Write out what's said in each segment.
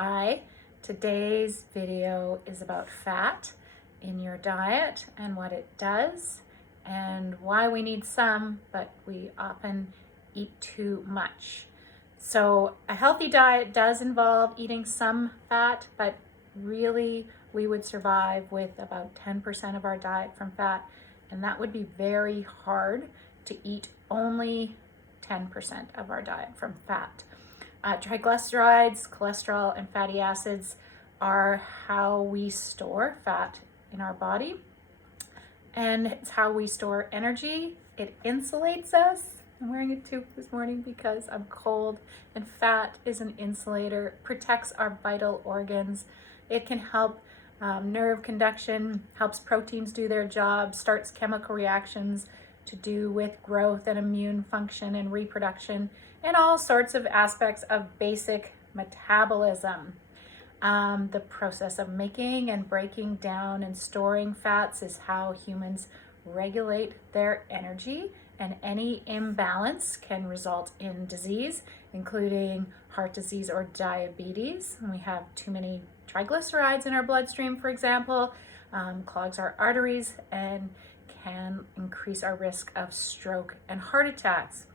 Hi, today's video is about fat in your diet and what it does and why we need some, but we often eat too much. So a healthy diet does involve eating some fat, but really we would survive with about 10% of our diet from fat, and that would be very hard to eat only 10% of our diet from fat. Triglycerides, cholesterol, and fatty acids are how we store fat in our body, and it's how we store energy. It insulates us. I'm wearing a toque this morning because I'm cold, and fat is an insulator, protects our vital organs. It can help nerve conduction, helps proteins do their job, starts chemical reactions to do with growth and immune function and reproduction, and all sorts of aspects of basic metabolism. The process of making and breaking down and storing fats is how humans regulate their energy, and any imbalance can result in disease, including heart disease or diabetes. When we have too many triglycerides in our bloodstream, for example, clogs our arteries and can increase our risk of stroke and heart attacks.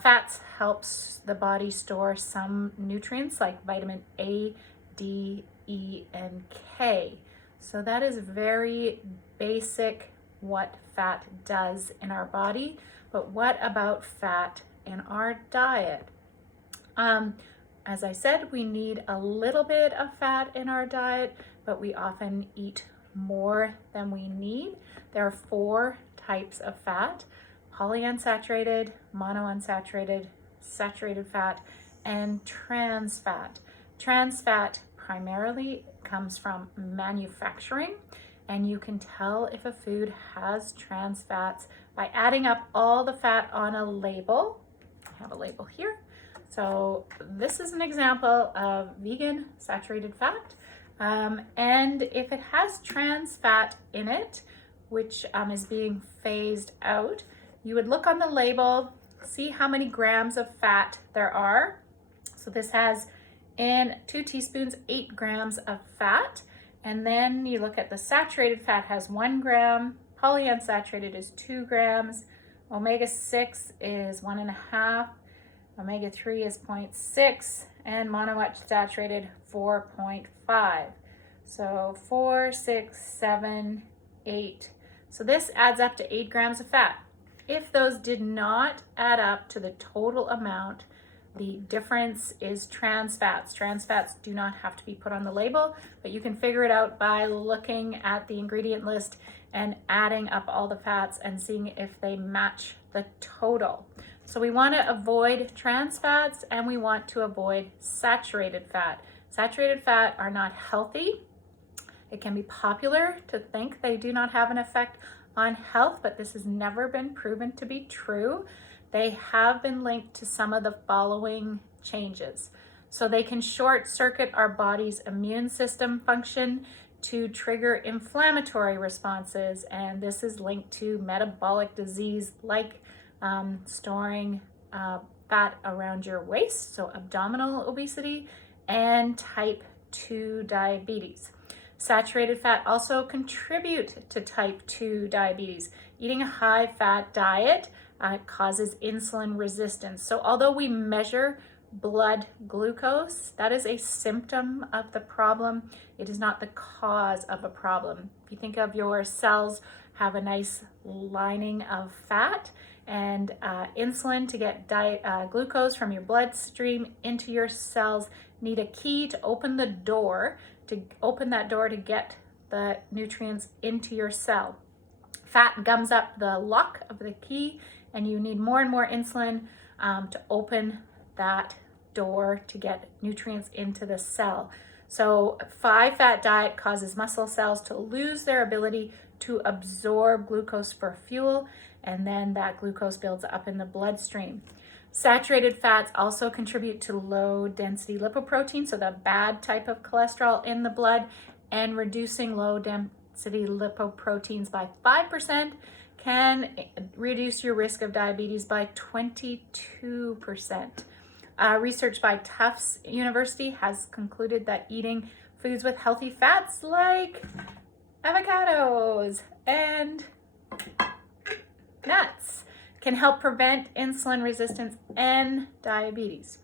Fats helps the body store some nutrients like vitamin A, D, E, and K. So that is very basic what fat does in our body. But what about fat in our diet? As I said, we need a little bit of fat in our diet, but we often eat more than we need. There are 4 types of fat: polyunsaturated, monounsaturated, saturated fat, and trans fat. Trans fat primarily comes from manufacturing, and you can tell if a food has trans fats by adding up all the fat on a label. I have a label here. So this is an example of vegan saturated fat. And if it has trans fat in it, which is being phased out, you would look on the label, see how many grams of fat there are. So this has in 2 teaspoons, 8 grams of fat. And then you look at the saturated fat has 1 gram, polyunsaturated is 2 grams, omega-6 is 1.5, omega-3 is 0.6, and monounsaturated 4.5. So 4, 6, 7, 8. So this adds up to 8 grams of fat. If those did not add up to the total amount, the difference is trans fats. Trans fats do not have to be put on the label, but you can figure it out by looking at the ingredient list and adding up all the fats and seeing if they match the total. So we want to avoid trans fats, and we want to avoid saturated fat. Saturated fat are not healthy. It can be popular to think they do not have an effect on health, but this has never been proven to be true. They have been linked to some of the following changes. So they can short circuit our body's immune system function to trigger inflammatory responses, and this is linked to metabolic disease like storing fat around your waist, so abdominal obesity, and type 2 diabetes. Saturated fat also contribute to type 2 diabetes. Eating a high fat diet causes insulin resistance. So although we measure blood glucose, that is a symptom of the problem. It is not the cause of a problem. If you think of your cells have a nice lining of fat, and insulin to get glucose from your bloodstream into your cells need a key to open the door, to get the nutrients into your cell. Fat gums up the lock of the key, and you need more and more insulin to open that door to get nutrients into the cell. So a high fat diet causes muscle cells to lose their ability to absorb glucose for fuel, and then that glucose builds up in the bloodstream. Saturated fats also contribute to low density lipoprotein, so the bad type of cholesterol in the blood, and reducing low density lipoproteins by 5% can reduce your risk of diabetes by 22%. Research by Tufts University has concluded that eating foods with healthy fats like avocados and nuts can help prevent insulin resistance and diabetes.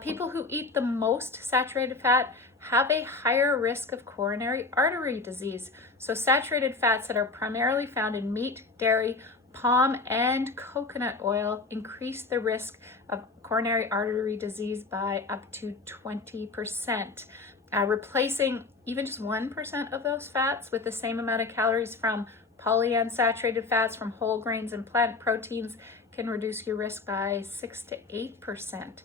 People who eat the most saturated fat have a higher risk of coronary artery disease. So saturated fats that are primarily found in meat, dairy, palm, and coconut oil increase the risk of coronary artery disease by up to 20%. Replacing even just 1% of those fats with the same amount of calories from polyunsaturated fats from whole grains and plant proteins can reduce your risk by 6 to 8%.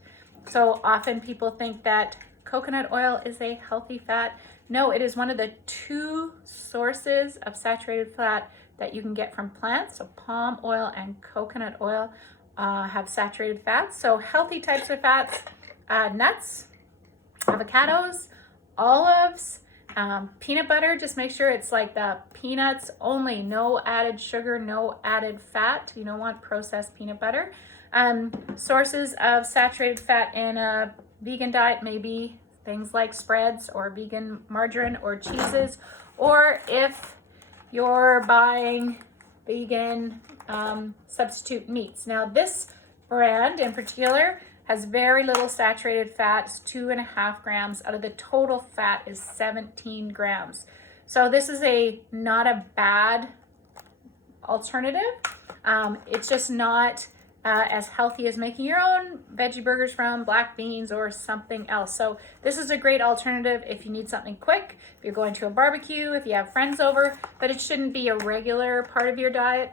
So often people think that coconut oil is a healthy fat. No, it is one of the 2 sources of saturated fat that you can get from plants. So palm oil and coconut oil have saturated fats. So healthy types of fats, nuts, avocados, olives, peanut butter. Just make sure it's like the peanuts only, no added sugar, no added fat. You don't want processed peanut butter. Sources of saturated fat in a vegan diet may be things like spreads or vegan margarine or cheeses, or if you're buying vegan substitute meats. Now this brand in particular has very little saturated fat. It's 2.5 grams out of the total fat is 17 grams. So this is not a bad alternative. It's just not as healthy as making your own veggie burgers from black beans or something else. So this is a great alternative if you need something quick, if you're going to a barbecue, if you have friends over, but it shouldn't be a regular part of your diet.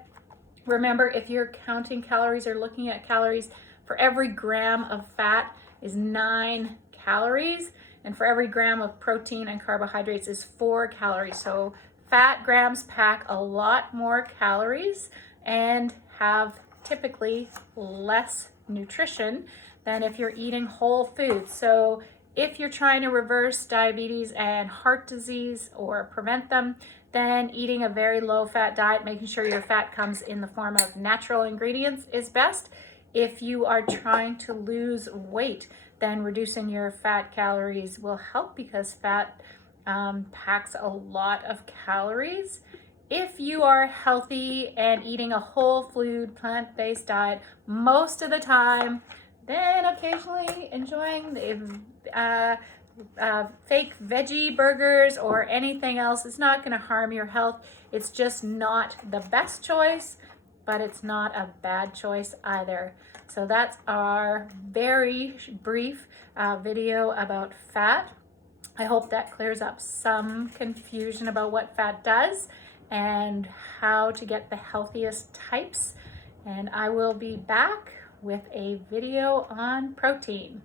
Remember, if you're counting calories or looking at calories, for every gram of fat is 9 calories, and for every gram of protein and carbohydrates is 4 calories. So fat grams pack a lot more calories and have typically less nutrition than if you're eating whole foods. So if you're trying to reverse diabetes and heart disease or prevent them, then eating a very low fat diet, making sure your fat comes in the form of natural ingredients is best. If you are trying to lose weight, then reducing your fat calories will help because fat packs a lot of calories. If you are healthy and eating a whole food, plant-based diet most of the time, then occasionally enjoying the fake veggie burgers or anything else is not going to harm your health. It's just not the best choice, but it's not a bad choice either. So that's our very brief video about fat. I hope that clears up some confusion about what fat does and how to get the healthiest types. And I will be back with a video on protein.